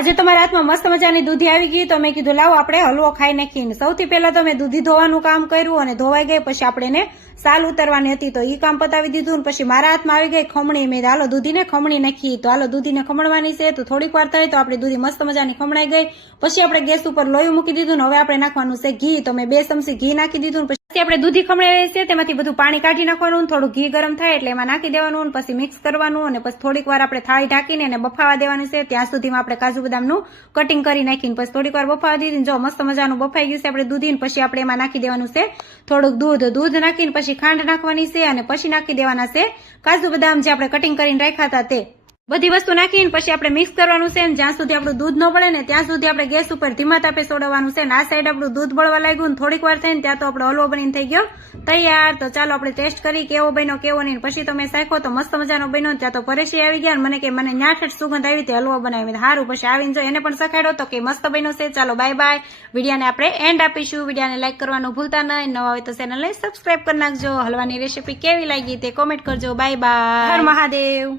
આજે તમારા હાથમાં મસ્ત મજાની દૂધી આવી ગઈ તો મેં કીધું લાવો આપણે હલવો ખાઈ નાખીને સૌથી પહેલા તો મેં દૂધી ધોવાનું કામ કર્યું અને ધોવાઈ ગઈ પછી આપણે એને સાલ ઉતરવાની હતી તો એ કામ પતાવી દીધું. પછી મારા હાથમાં આવી ગઈ ખમણી. મેં હાલો દૂધીને ખમણી નાખી તો હાલો દૂધીને ખમણવાની છે. તો થોડીક વાર થઈ તો આપણી દૂધી મસ્ત મજાની ખમણાઈ ગઈ. પછી આપણે ગેસ ઉપર લોહી મૂકી દીધું ને હવે આપણે નાખવાનું છે ઘી. તો મેં 2 ચમચી ઘી નાખી દીધું. પછી આપણે દૂધી ખમણાઈ છે તેમાંથી બધું પાણી કાઢી નાખવાનું. થોડું ઘી ગરમ થાય એટલે એમાં નાખી દેવાનું. પછી મિક્સ કરવાનું અને પછી થોડીક વાર આપણે થાળી ઢાંકીને એને બફાવા દેવાની છે. ત્યાં સુધીમાં આપણે કાજુ બદામનું કટિંગ કરી નાખીને પછી થોડીક વાર બફાવા દીધી. જો મસ્ત મજાનું બફાઈ ગયું છે આપણે દૂધી. પછી આપણે એમાં નાખી દેવાનું છે થોડુંક દૂધ નાખીને પછી ખાંડ નાખવાની છે અને પછી નાખી દેવાના છે કાજુ બદામ જે આપણે કટિંગ કરીને રાખ્યા હતા તે. બધી વસ્તુ નાખીને પછી આપણે મિક્સ કરવાનું છે. જ્યાં સુધી આપણું દૂધ ન બળે ને ત્યાં સુધી આપણે ગેસ ઉપર ધીમા તાપે સોડવાનું છે. આ સાઈડ આપણું દૂધ બળવા લાગ્યું ને થોડીક વાર થઈને ત્યાં તો આપણો હલવો બનીને થઈ ગયો તૈયાર. તો ચાલો આપણે ટેસ્ટ કરી કેવો બન્યો કેવો નહીં. પછી તમે શાખ્યો તો મસ્ત મજાનો બન્યો. ત્યાં તો પરેશી આવી ગયા મને કે મને ન્યાઠ સુગંધ આવી તે હલવો બનાવી સારું. પછી આવીને જો એને પણ શખાડ્યો તો કે મસ્ત બન્યો છે. ચાલો બાય બાય. વિડીયોને આપણે એન્ડ આપીશું. વિડીયોને લાઈક કરવાનું ભૂલતા નહીં. નવા હોય તો ચેનલને સબસ્ક્રાઈબ કરી નાખજો. હલવાની રેસીપી કેવી લાગી તે કોમેન્ટ કરજો. Bye bye. હર મહાદેવ.